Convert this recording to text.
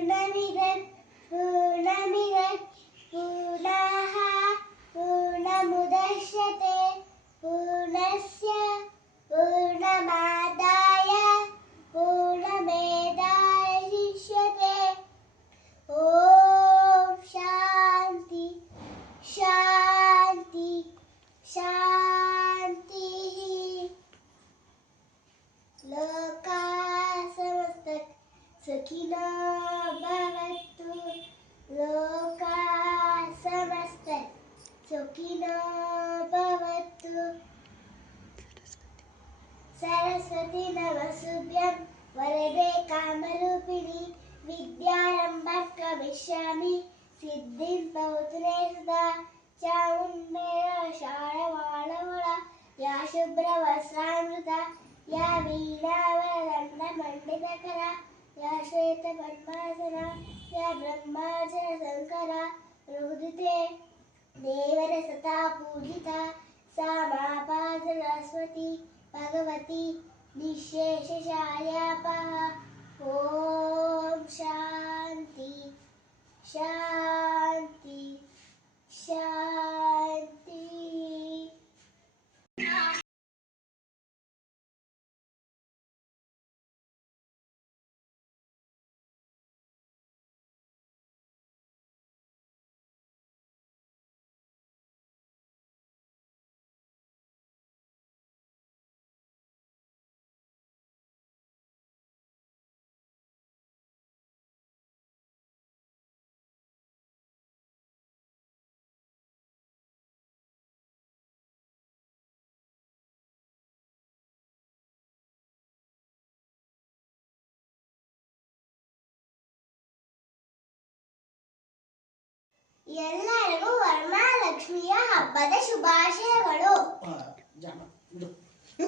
पूर्णमिदं पूर्णमिदं पूर्णाः पूर्णमुदश्यते पूर्णस्य पूर्णमादाय पूर्णमेधायिष्यते ॐ शान्तिः लोका समस्त सुखिनो ಸುಖಿನೋ ಭವತ್ತು ಸರಸ್ವತಿ ನವಸುಭ್ಯಂ ವರದೆ ಕಾಮರೂಪಿಣಿ ವಿದ್ಯಾರಂಭಕ ವಿಶ್ರಾಮಿ ಸಿದ್ಧಿಂ ಪೌತ್ರೆ ಸದಾ ಚಾಮುಂಡೇರ ಶಾಳವಾಳವಳ ಯಾ ಶುಭ್ರ ವಸ್ತ್ರಾಮೃತ, ಯಾ ವೀಣಾವರ ದಂಡ ಮಂಡಿತಕರ, ಯಾ ಶ್ವೇತ ಪದ್ಮಾಸನ, ಯಾ ಬ್ರಹ್ಮ देवरसता पूजिता सा मापा सरस्वती भगवती निःशेषशायापः। ओम शांति। शान्ति ಎಲ್ಲರಿಗೂ ವರಮಹಾಲಕ್ಷ್ಮಿಯ ಹಬ್ಬದ ಶುಭಾಶಯಗಳು.